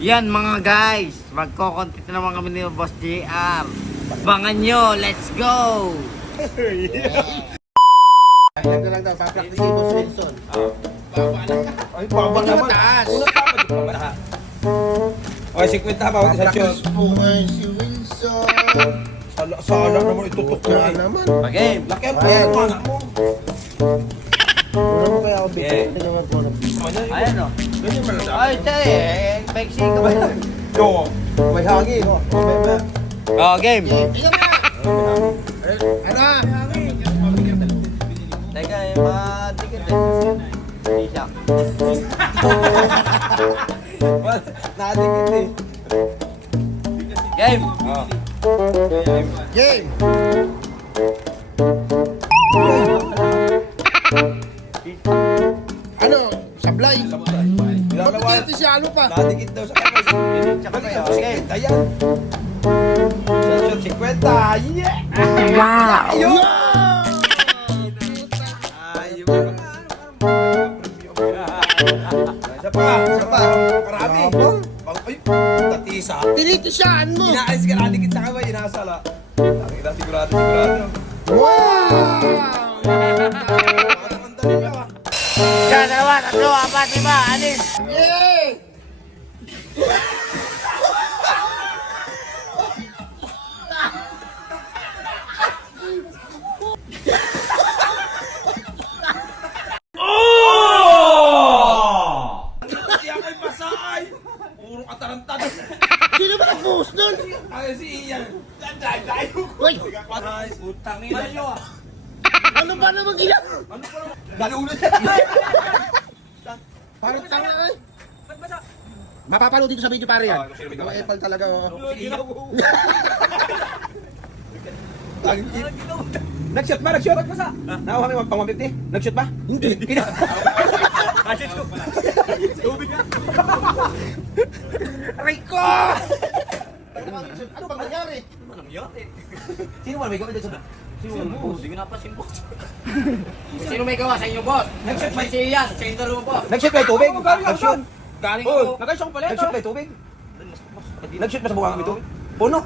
Yan mga guys, magko-content naman kami ni Boss JR. Abangan nyo, let's go! Ilan na lang daw, papractice si Boss Wilson. Baba lang. Ay, baba naman. Taas. Okay, 50 ha, bawat isang shot. Practice po ngayon si Wilson. Sala naman, itutok na Kaya eh. naman. Game! Laki ang pala ng anak mo. Una mo kaya ako bigyan. Yeah. Hindi naman po na. Ayan o. Ganyan pala sa Ay, siya eh. Peksi ka ba yun? Yo, may hangin. Oh, game! Tingnan na! Ano? Teka, matikit eh. Hindi siya. Nadikit eh. Game! Oh. Game! Ano? Sablay? Ilalawa. Bakit si ano pa? Nadikit daw sa kamay. Tsaka pa yun. Sige, Game! ayan. Shot 50. Yeah! Wow! Ayun! Ayun. Isa pa. Marami. Ay, tatisa. Tinitisyan mo! Inaalis ka nadikit sa kamay, inasala. Nakikita sigurado. Wow! Ang dali niya. Yan, dalawa, tatlo, apat, lima, anis! Yeah! Hindi ako'y pasay! Puro katarantad. Sino ba nag-post nun? Ay, si Ian. Dahil Uy! Ay, utang ina nyo ah. Ano ba naman ginagawa? Galunod. Parang tanga ay. Mapapanood dito sa video pare yan. Ah, sino may Mga gawa? epal talaga oh. Nag-shot ba? Nag-shot? Nakuha kami pang 150? Nag-shot ba? Hindi. Aray ko! Ano bang nangyari? Sino ba may gawa dito sa... Sino ba may Boss, hindi ko napasin, boss. Sino may gawa sa inyo, boss? Nag-shot May siya yan, sa inyo po. Nag-shot ba yung tubig? Nag-shot? Galing Oh, ako. nag-shot ba yung tubig? Nag-shot ba sa buwangan may tubig? Puno!